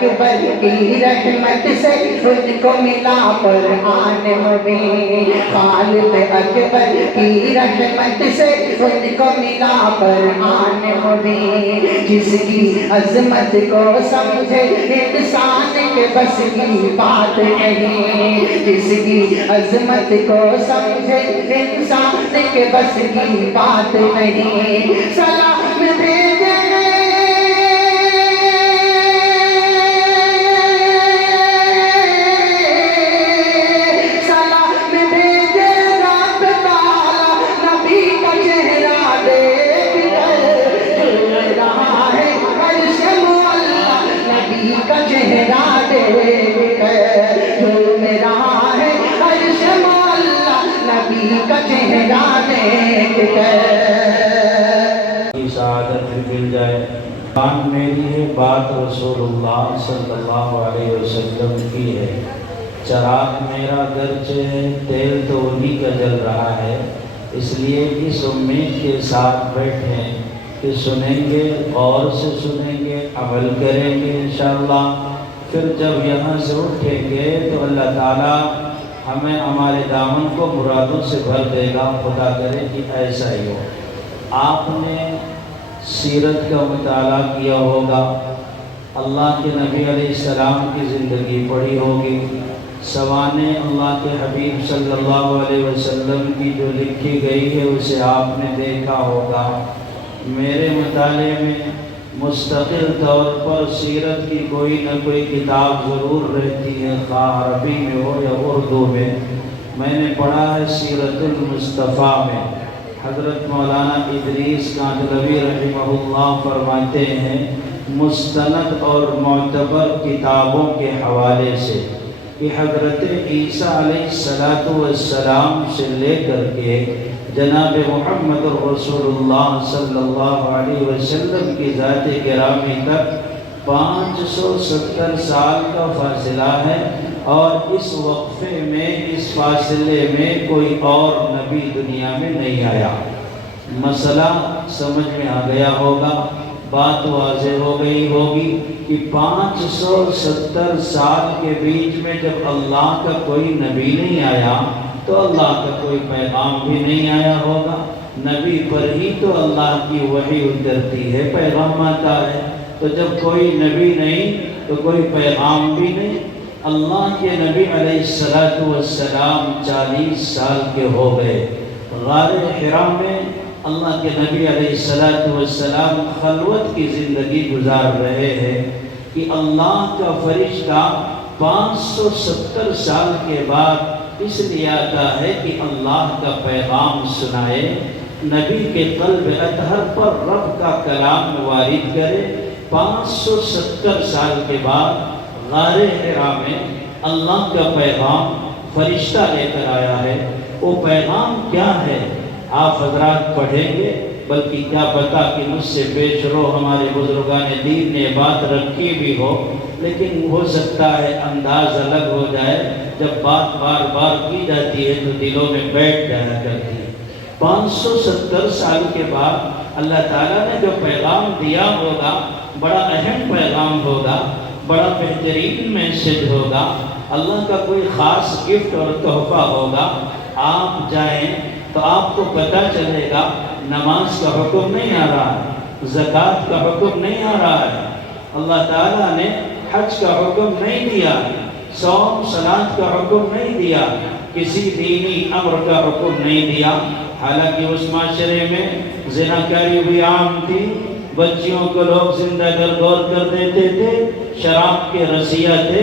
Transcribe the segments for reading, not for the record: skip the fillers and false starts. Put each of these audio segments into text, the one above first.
اکبر کی رحمت سے ان کو ملا قرآن مبین، خالق اکبر کی رحمت سے ان کو ملا قرآن مبین، جس کی عظمت کو سمجھے انسان کے بس کی بات نہیں، جس کی عظمت کو سمجھے انسان کے بس کی بات نہیں، سلام بھیجے سعادت مل جائے۔ بات میری ہے، بات رسول اللہ صلی اللہ علیہ وسلم کی ہے۔ چراغ میرا گرچہ ہے، تیل تو انہی کا جل رہا ہے، اس لیے اس امید کے ساتھ بیٹھے کہ سنیں گے، غور سے سنیں گے، عمل کریں گے انشاءاللہ۔ پھر جب یہاں سے اٹھیں گے تو اللہ تعالیٰ ہمیں ہمارے دامن کو مرادوں سے بھر دے گا۔ خدا کرے کہ ایسا ہی ہو۔ آپ نے سیرت کا مطالعہ کیا ہوگا، اللہ کے نبی علیہ السلام کی زندگی پڑھی ہوگی، سوانح اللہ کے حبیب صلی اللہ علیہ وسلم کی جو لکھی گئی ہے اسے آپ نے دیکھا ہوگا۔ میرے مطالعے میں مستقل طور پر سیرت کی کوئی نہ کوئی کتاب ضرور رہتی ہے، خواہ عربی میں ہو یا اردو میں۔ میں نے پڑھا ہے سیرت المصطفیٰ میں، حضرت مولانا ادریس کاندھلوی رحمہ اللہ فرماتے ہیں مستند اور معتبر کتابوں کے حوالے سے کہ حضرت عیسیٰ علیہ السلام سے لے کر کے جناب محمد رسول اللہ صلی اللہ علیہ وسلم کی ذات گرامی تک 570 سال کا فاصلہ ہے، اور اس وقفے میں، اس فاصلے میں کوئی اور نبی دنیا میں نہیں آیا۔ مسئلہ سمجھ میں آ گیا ہوگا، بات واضح ہو گئی ہوگی کہ 570 سال کے بیچ میں جب اللہ کا کوئی نبی نہیں آیا تو اللہ کا کوئی پیغام بھی نہیں آیا ہوگا۔ نبی پر ہی تو اللہ کی وحی اترتی ہے، پیغام آتا ہے۔ تو جب کوئی نبی نہیں تو کوئی پیغام بھی نہیں۔ اللہ کے نبی علیہ السلام 40 سال کے ہو گئے۔ غار حرا میں اللہ کے نبی علیہ السلام خلوت کی زندگی گزار رہے ہیں کہ اللہ کا فرشتہ 570 سال کے بعد اس لیے آتا ہے کہ اللہ کا پیغام سنائے، نبی کے قلب اطہر پر رب کا کلام وارد کرے۔ 570 سال کے بعد غار حرا میں اللہ کا پیغام فرشتہ لے کر آیا ہے۔ وہ پیغام کیا ہے آپ حضرات پڑھیں گے، بلکہ کیا پتا کہ مجھ سے پیش رو ہمارے بزرگان دین نے بات رکھی بھی ہو، لیکن ہو سکتا ہے انداز الگ ہو جائے۔ جب بات بار بار کی جاتی ہے تو دلوں میں بیٹھ جایا کرتی ہے۔ 570 سال کے بعد اللہ تعالیٰ نے جو پیغام دیا ہوگا بڑا اہم پیغام ہوگا، بڑا بہترین میسج ہوگا، اللہ کا کوئی خاص گفٹ اور تحفہ ہوگا۔ آپ جائیں تو آپ کو پتہ چلے گا نماز کا حکم نہیں آ رہا ہے، زکوٰۃ کا حکم نہیں آ رہا ہے، اللہ تعالیٰ نے حج کا حکم نہیں دیا، صوم صلاۃ کا حکم نہیں دیا، کسی دینی امر کا حکم نہیں دیا۔ حالانکہ اس معاشرے میں زناکاری بھی عام تھی، بچیوں کو لوگ زندہ گردور کر دیتے تھے، شراب کے رسیا تھے،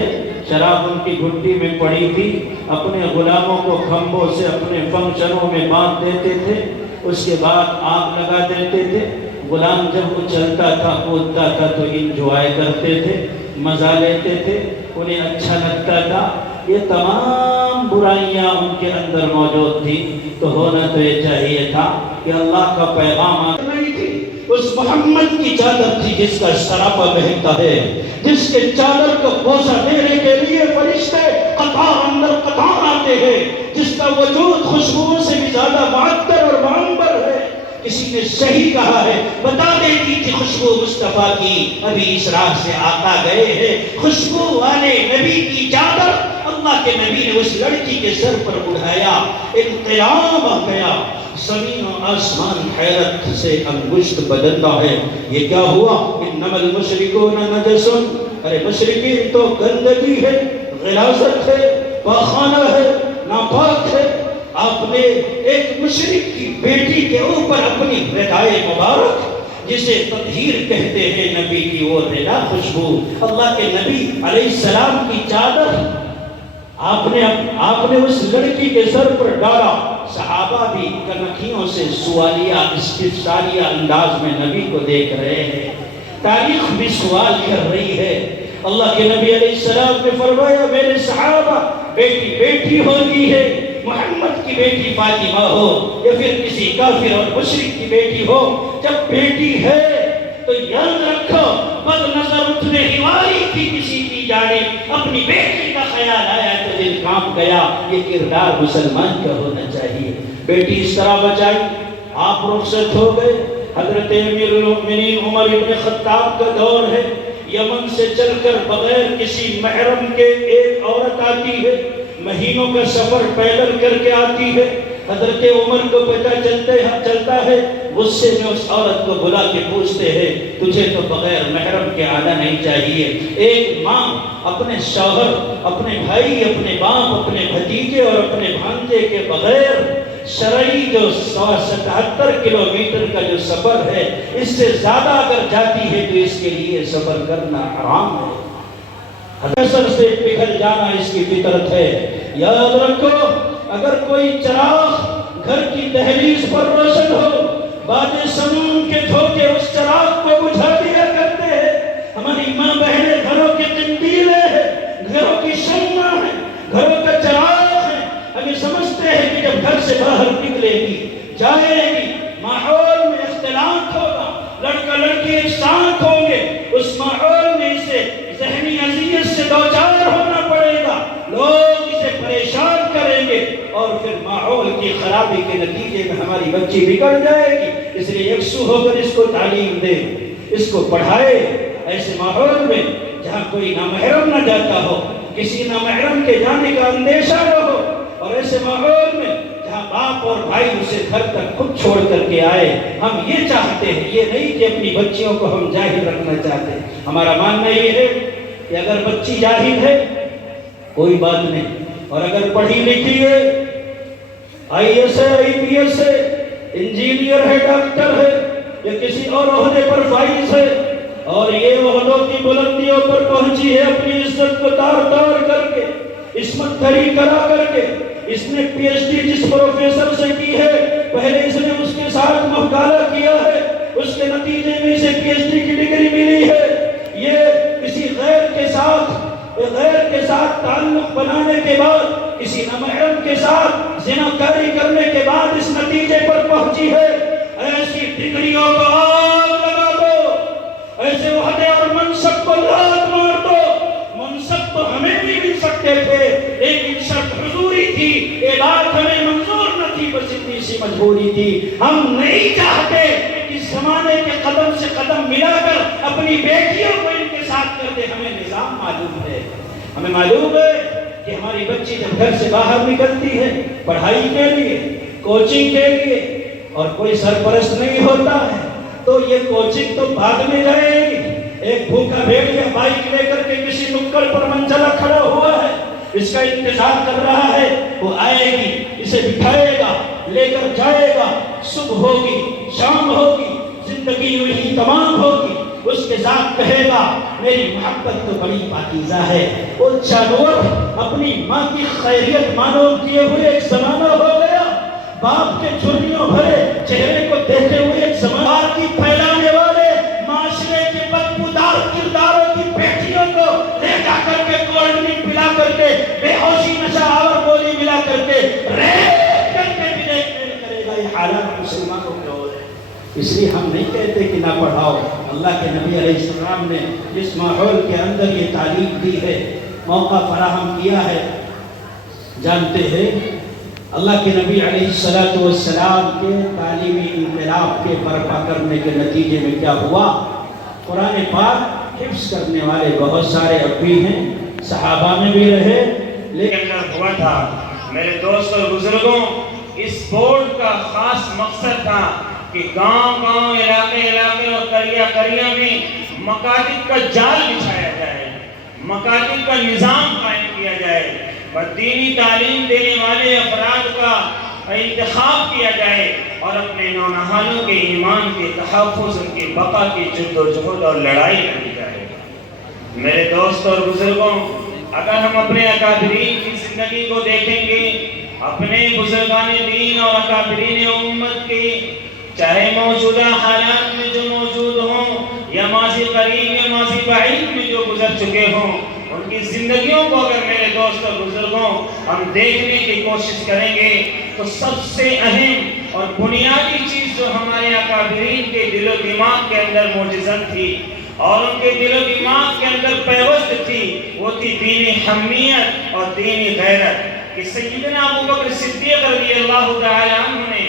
شراب ان کی گھٹی میں پڑی تھی، اپنے غلاموں کو کھمبوں سے اپنے فنکشنوں میں باندھ دیتے تھے، اس کے بعد آگ لگا دیتے تھے۔ غلام جب اچھلتا تھا کودتا تھا تو انجوائے کرتے تھے، مزہ لیتے تھے، انہیں اچھا لگتا تھا۔ یہ تمام برائیاں ان کے اندر موجود تھی، تو ہونا تو یہ چاہیے تھا کہ اللہ کا پیغام نہیں تھی، اس محمد کی چادر تھی جس کا سراپا بہتا ہے، جس کے چادر کو بوسہ دینے کے لیے فرشتے قطار اندر قطار آتے ہیں، جس کا وجود خوشبوؤں سے بھی زیادہ معطر اور معمبر ہے کسی نے صحیح کہا ہے، بتا دیتی تھی خوشبو مصطفیٰ کی ابھی اس راہ سے آقا گئے ہیں۔ خوشبو والے نبی کی چادر اللہ کے نبی نے اس لڑکی کے سر پر اڑایا، انقلاب آ گیا، زمین و آسمان حیرت سے انگشت بدلتا ہے۔ یہ کیا ہوا؟ انما المشرکون نجس، ارے مشرکین تو گندگی ہے، غلاظت ہے، پاخانہ ہے، ناپاک ہے۔ آپ نے ایک مشرک کی بیٹی کے اوپر اپنی ردائے مبارک جسے تطہیر کہتے ہیں نبی کی وہ ردا خوشبو اللہ کے نبی علیہ السلام کی چادر آپ نے اس لڑکی کے سر پر ڈالا۔ صحابہ بھی کنکھیوں سے سوالیہ استفساریہ انداز میں نبی کو دیکھ رہے ہیں، تاریخ بھی سوال کر رہی ہے۔ اللہ کے نبی علیہ السلام نے فرمایا میرے صحابہ بیٹی بیٹی ہوتی ہے، محمد کی بیٹی فاطمہ ہو یا پھر کسی کافر اور مشرک کی بیٹی ہو، جب بیٹی ہے تو یاد رکھو بد نظر اٹھنے ہی والی تھی کسی کی جانب، اپنی بیٹی کا خیال آیا تو دل کانپ گیا۔ یہ کردار مسلمان کا ہونا چاہیے۔ بیٹی اس طرح بچائی، آپ رخصت ہو گئے۔ حضرت امیر المؤمنین عمر ابن خطاب کا دور ہے، یمن سے چل کر بغیر کسی محرم کے ایک عورت آتی ہے، مہینوں کا سفر پیدل کر کے آتی ہے۔ حضرت عمر کو پتہ چلتا ہے، غصے میں اس عورت کو بلا کے پوچھتے ہیں تجھے تو بغیر محرم کے آنا نہیں چاہیے۔ ایک ماں اپنے شوہر، اپنے بھائی، اپنے باپ، اپنے بھتیجے اور اپنے بھانجے کے بغیر شرعی جو 177 کلومیٹر کا جو سفر ہے اس سے زیادہ اگر جاتی ہے تو اس کے لیے سفر کرنا حرام ہے۔ اثر سے پگھل جانا اس کی فطرت ہے۔ یاد رکھو اگر کوئی چراغ گھر کی دہلیز پر روشن ہو، باد سموم کے دھوکے اس چراغ کو بجھا دیا کرتے ہیں۔ ہماری ماں بہنیں گھروں کے قندیلیں ہیں، گھروں کی شمع ہیں، گھروں کا چراغ ہے۔ ہمیں سمجھتے ہیں کہ جب گھر سے باہر نکلے گی، جائے گی، ماحول میں اختلاط ہوگا، لڑکا لڑکی ایک ساتھ ہوں گے، اس ماحول میں اسے ذہنی اذیت سے دوچار ہونا پڑے گا، لوگ اسے پریشان کریں گے اور پھر ماحول کی خرابی کے نتیجے میں ہماری بچی بگڑ جائے گی۔ اس لیے یکسو ہو کر اس کو تعلیم دے، اس کو پڑھائے ایسے ماحول میں جہاں کوئی نامحرم نہ جاتا ہو، کسی نامحرم کے جانے کا اندیشہ نہ ہو، اور ایسے ماحول میں جہاں باپ اور بھائی اسے گھر تک خود چھوڑ کر کے آئے۔ ہم یہ چاہتے ہیں، یہ نہیں کہ اپنی بچیوں کو ہم جاہل رکھنا چاہتے ہیں۔ ہمارا ماننا یہ ہے کہ اگر بچی جاہل ہے کوئی بات نہیں، اور اگر پڑھی لکھی ہے، آئی ایس ہے، آئی پی ایس ہے، انجینئر ہے، ڈاکٹر ہے یا کسی اور عہدے پر فائز ہے اور یہ عہدوں کی بلندیوں پر پہنچی ہے اپنی عزت کو تار تار کر کے، عصمت دری کرا کر کے، اس نے پی ایچ ڈی جس پروفیسر سے کی ہے پہلے اس نے اس کے ساتھ مقابلہ کیا ہے، اس کے نتیجے میں اسے پی ایچ ڈی کی ڈگری ملی ہے۔ یہ کسی غیر کے ساتھ تعلق بنانے کے بعد، کسی نامحرم کے ساتھ زناکاری کرنے کے بعد اس نتیجے پر پہنچی ہے۔ ایسی ڈگریوں کو آگ لگا دو، ایسے عہدے اور منصب کو لات مار دو۔ منصب تو ہمیں بھی مل سکتے تھے لیکن شرط حضوری تھی، یہ بات ہمیں منظور نہ تھی، بس اتنی سی مجبوری تھی۔ ہم نہیں چاہتے کہ زمانے کے قدم سے قدم ملا کر اپنی بیٹیوں کو ان کے ساتھ کرتے۔ ہمیں نظام معلوم ہے، ہمیں معلوم ہے کہ ہماری بچی جب گھر سے باہر نکلتی ہے پڑھائی کے لیے، کوچنگ کے لیے، اور کوئی سرپرست نہیں ہوتا ہے تو یہ کوچنگ تو بعد میں جائے گی۔ ایک بھوکا بھیڑیا بائک لے کر کے کسی نکڑ پر منزلہ کھڑا ہوا ہے، اس کا انتظار کر رہا ہے، وہ آئے گی، اسے بٹھائے گا، لے کر جائے گا، صبح ہوگی، شام ہوگی، زندگی یوں تمام ہوگی، اس کے ساتھ کہے گا میری محبت تو بڑی پاکیزہ ہے۔ وہ جانور اپنی ماں کی خیریت معلوم کیے ہوئے ایک زمانہ ہو گیا، باپ کے جھرریوں بھرے چہرے کو دیکھے ہوئے ایک زمانہ کی پھیلانے والے معاشرے کے بدبودار کرداروں کی بیٹیوں کو لے جا کر کے کولڈ ڈرنک پلا کر کے، بے ہوشی نشہ آور گولی ملا کر کے، ریپ کر کے بھی دیکھ کرے گا۔ یہ حالات مسلمانوں کے ہو رہے ہیں، اس لیے ہم نہیں کہتے کہ نہ پڑھاؤ۔ اللہ کے نبی علیہ السلام نے جس ماحول کے اندر یہ تعلیم دی ہے، موقع فراہم کیا ہے، جانتے ہیں اللہ کے نبی علیہ السلام کے تعلیمی انقلاب کے برپا کرنے کے نتیجے میں کیا ہوا؟ قرآن پاک حفظ کرنے والے بہت سارے اب بھی ہیں، صحابہ میں بھی رہے، لیکن ہوا تھا۔ میرے دوست اور بزرگوں، اس بورڈ کا خاص مقصد تھا کہ گاؤں گاؤں، علاقے علاقے اور قریہ قریہ میں مکاتب کا جال بچھایا جائے، مکاتب کا نظام قائم کیا جائے، اور دینی تعلیم دینے والے افراد کا انتخاب کیا جائے اور اپنے نونہالوں کے ایمان کے تحفظ، ان کی بقا کی جد و جہد اور لڑائی لڑی جائے۔ میرے دوست اور بزرگوں، اگر ہم اپنے اکابرین کی زندگی کو دیکھیں گے، اپنے بزرگان دین اور اکابرین امت کے، چاہے موجودہ حالات میں جو موجود ہوں یا ماضی قریب یا ماضی بعید میں جو گزر چکے ہوں، ان کی زندگیوں کو اگر میرے دوست اور بزرگوں ہم دیکھنے کی کوشش کریں گے تو سب سے اہم اور بنیادی چیز جو ہمارے اکابرین کے دل و دماغ کے اندر معجزت تھی اور ان کے دل و دماغ کے اندر پیوست تھی، وہ تھی دینی حمیت اور دینی غیرت۔ کہ سیدنا ابوبکر صدیق رضی اللہ تعالی عنہ نے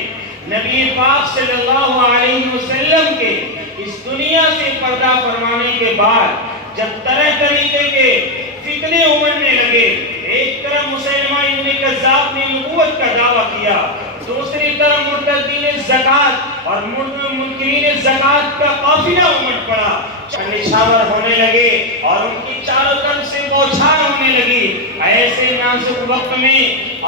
نبی پاک صلی اللہ علیہ وسلم کے اس دنیا سے پردہ فرمانے کے بعد جب طرح طریقے کے فتنے امڑنے لگے، ایک طرف مسلمہ ابن کذاب نے نبوت کا دعویٰ کیا، دوسری طرف مرتدین زکوٰۃ اور منکرین زکوٰۃ کا قافلہ امڑ پڑا، نچھاور ہونے لگے اور ان کی چاروں طرف سے بوچھار ہونے لگی۔ ایسے نازک وقت میں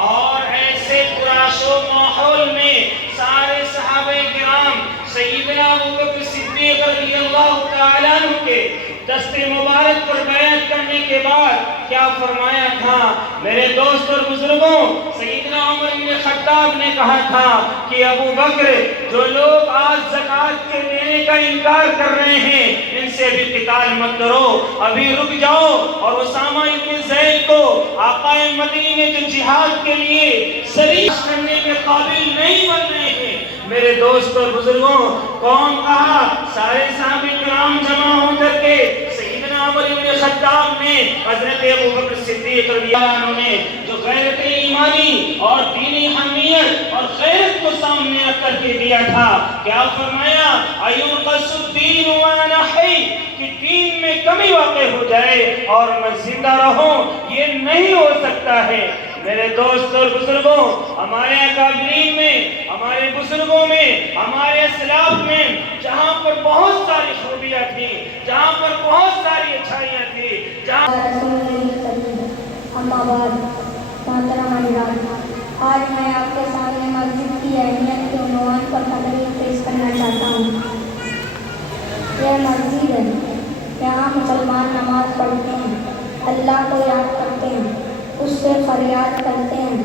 اور ایسے پرآشوب ماحول میں سارے صحابہ کرام سیدنا ابوبکر صدیق رضی اللہ تعالیٰ عنہ کے دست مبارک پر بیعت کرنے کے بعد کیا فرمایا تھا؟ میرے دوست اور بزرگوں، سیدنا عمر بن خطاب نے کہا تھا کہ ابو بکر، جو لوگ آج زکوٰۃ کے دینے کا انکار کر رہے ہیں، ان سے بھی قتال مت کرو، ابھی رک جاؤ، اور اسامہ بن زید کو آقا مدنی نے جو جہاد کے لیے سریح کرنے کے قابل نہیں بن رہے ہیں۔ میرے دوست اور بزرگوں، کون کہا؟ سارے صحابہ کرام جمع ہو کر کے سیدنا عمر بن خطاب نے حضرت ابوبکر صدیق رضی اللہ عنہ نے جو غیرت ایمانی اور دینی حمیت اور غیرت کو سامنے رکھ کر کے دیا تھا، کیا فرمایا؟ ایوقص الدین وانا حی، کہ دین میں کمی واقع ہو جائے اور میں زندہ رہوں، یہ نہیں ہو سکتا ہے۔ میرے دوست اور بزرگوں، ہمارے اکابرین میں، ہمارے بزرگوں میں، ہمارے اسلاف میں جہاں پر بہت ساری خوبیاں تھیں، جہاں پر بہت ساری اچھائیاں تھیں، جہاں اما بعد، محترم حضرات، آج میں آپ کے سامنے مسجد کی اہمیت کے عنوان پر تقریر پیش کرنا چاہتا ہوں۔ یہ مسجد ہے، یہاں مسلمان نماز پڑھتے ہیں، اللہ کو یاد کرتے ہیں، اس سے فریاد کرتے ہیں،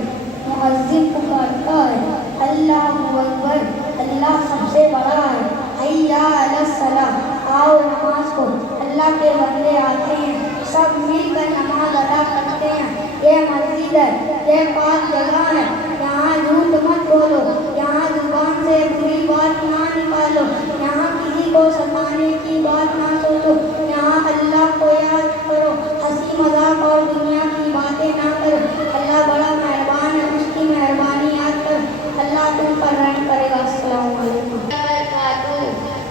مؤذن پکارتا ہے، اللہ اکبر، اللہ سب سے بڑا ہے، حی علی الصلاۃ، آؤ نماز کو، اللہ کے بندے آتے ہیں، سب مل کر نماز ادا کرتے ہیں۔ یہ مسجد ہے، یہ پاک جگہ ہے، یہاں جھوٹ مت بولو، یہاں زبان سے بری بات نہ نکالو، یہاں کسی کو ستانے کی بات نہ سوچو، یہاں اللہ کو یاد کرو، ہنسی مذاق اور دنیا کی باتیں نہ کرو۔ اللہ بڑا مہربان ہے، اس کی مہربانی یاد کرو، اللہ تم پر رحم کرے گا۔ السلام علیکم۔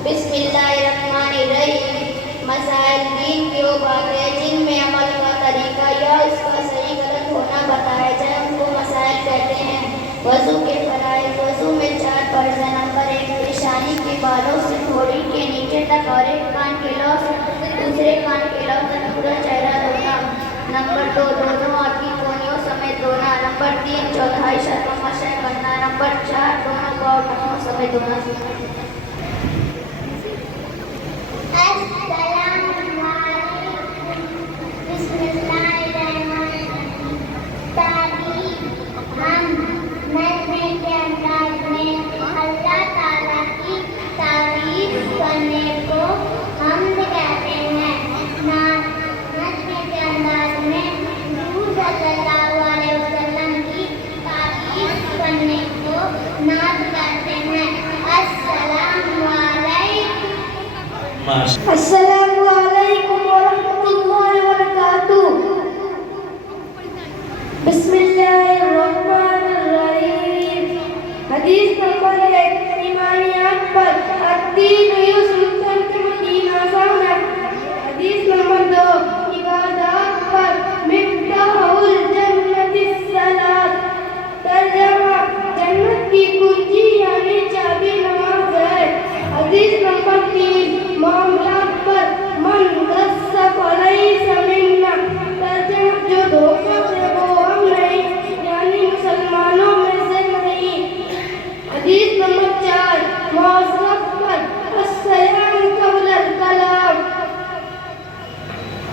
بسم اللہ الرحمن الرحیم۔ مسائل دین کے وہ باتیں ہیں جن میں عمل کا طریقہ یا اس کا صحیح غلط ہونا بتایا جائے، ان کو مسائل کہتے ہیں۔ وضو کے فرائض، وضو میں 4 فرض ہیں۔ نمبر 1، پیشانی کے بالوں سے تھوڑی کے نیچے تک اور ایک کان کے لو سے دوسرے کان کے لو تک پورا چہرہ دھونا۔ نمبر 2، دونوں آنکھ کی کونیوں سمیت دھونا۔ نمبر 3، چوتھائی شرطوں مشق کرنا۔ نمبر 4، دونوں پاؤں ٹخنوں سمیت دھونا۔ السلام علیکم، بسم اللہ الرحمن الرحیم۔ تعریف، ہم نظمے کے انداز میں اللہ تعالیٰ کی تعریف کرنے کو حمد کہتے ہیں۔ نظمے کے انداز میں حضور صلی اللہ علیہ وسلم کی تعریف کرنے کو نعت کہتے ہیں۔ السلام علیکم۔ السلام علیکم ورحمۃ اللہ وبرکاتہ۔ بسم اللہ الرحمن الرحیم۔ حدیث نمبر 3 معاملات پر من غص فلیس منا، ترجمہ جو دھوکہ دے وہ ہم نہیں، یعنی مسلمانوں میں سے نہیں۔ حدیث نمبر 4 معذرت پر السلام قبل الکلام،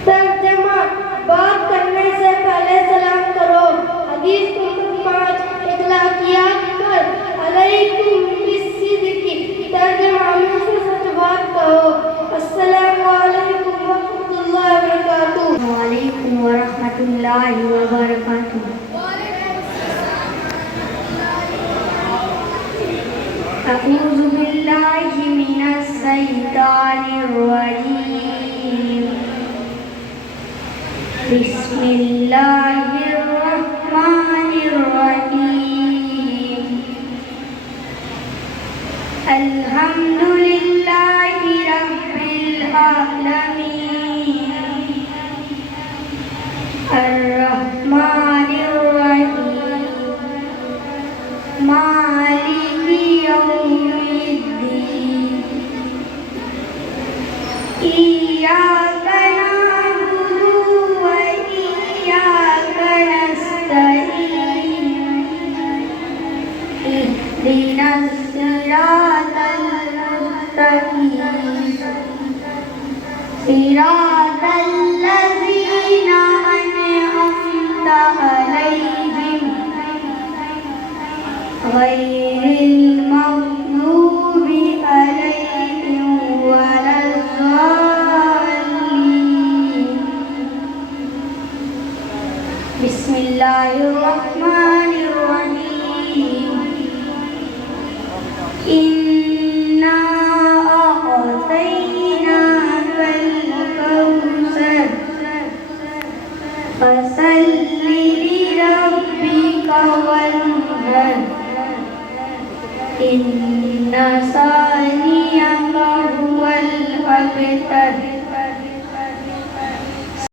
ترجمہ بات کرنے سے پہلے سلام کرو۔ حدیث نمبر 5 اخلاقیات پر علیکم بالصدق، ترجمہ ہمیشہ سچ بات کہو۔ السلام علیکم ورحمۃ اللہ وبرکاتہ۔ وعلیکم ورحمۃ اللہ وبرکاتہ۔ اعوذ باللہ من الشیطان الرجیم، بسم اللہ الرحمن الرحیم، الحمد للہ رب العالمین، الرحمن الرحیم، مالک یوم الدین، ایاک نعبد و ایاک نستعین، اهدنا الصراط المستقیم، صراط الذین أنعمت علیہم غیر المغضوب علیہم ولا الضالین۔ بسم اللہ الرحمن الرحیم، اِنَّا أَعْطَيْنَاكَ الْكَوْثَرَ فَصَلِّ لِرَبِّكَ وَانْحَرْ، إِنَّ شَانِئَكَ